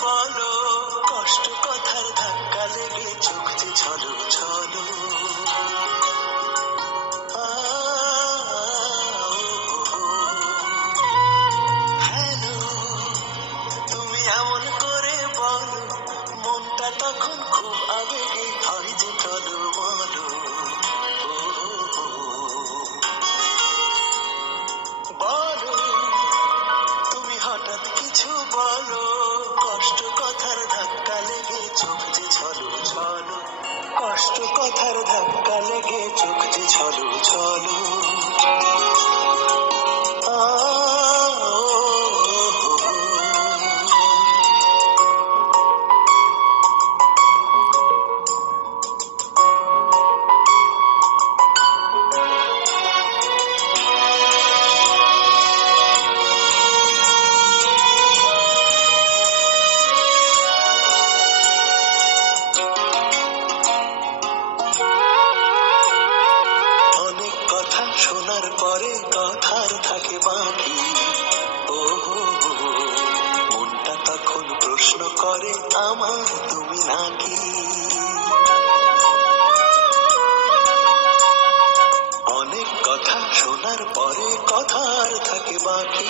বলো, কষ্ট কথার ধাক্কা লেগে চোখ যে ছলো ছলো। হ্যালো, তুমি এমন করে বলো, মনটা তখন খুব আবেগে হয় যে টলমলো। বলো, তুমি হঠাৎ কিছু বলো, কষ্ট কথার ধাক্কা লেগে চোখ যে ছলো ছলো। কষ্ট কথার ধাক্কা লেগে চোখ যে ছলো ছলো। অনেক কথা শোনার পরে কথার থাকে বাকি। ও মনটা তখন প্রশ্ন করে, আমার তুমি নাকি? অনেক কথা শোনার পরে কথার থাকে বাকি,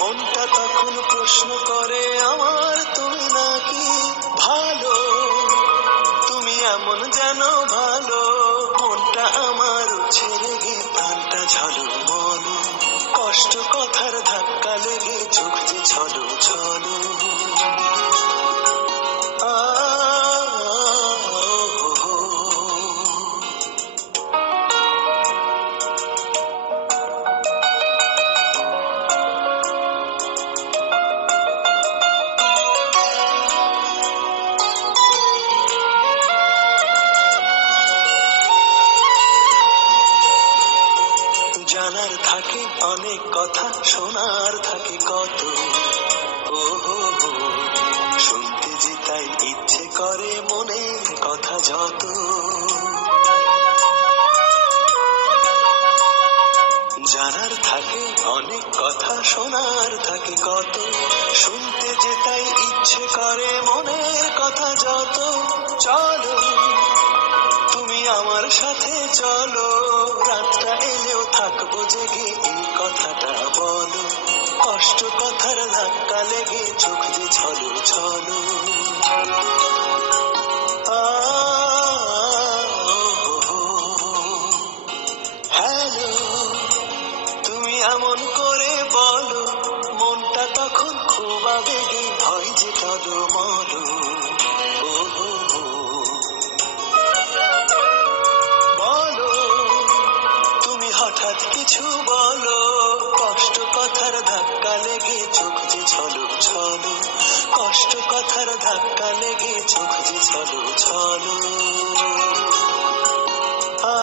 মনটা তখন প্রশ্ন করে, আমার তুমি নাকি? ভালো, তুমি এমন যেন ভালো, মনটা আমার ছেড়ে গে প্রাণটা ঝলমলো। কষ্ট কথার ধাক্কা লেগে চোখ যে ছলো ছলো। জানার থাকে অনেক কথা, শোনার থাকে কত। ও শুনতে যে তাই ইচ্ছে করে মনের কথা যত। জানার থাকে অনেক কথা, শোনার থাকে কত, শুনতে যে তাই ইচ্ছে করে মনের কথা যত। চলো, তুমি আমার সাথে চলো, রাতটা এলেও থাকবো জেগে, এই কথাটা বলো। কষ্ট কথার ধাক্কা লেগে চোখ যে ছলো ছলো। হ্যালো, তুমি এমন করে বলো, মনটা তখন খুব আবেগে হয় যে টলমলো। বলো, তুমি হঠাৎ কিছু বলো,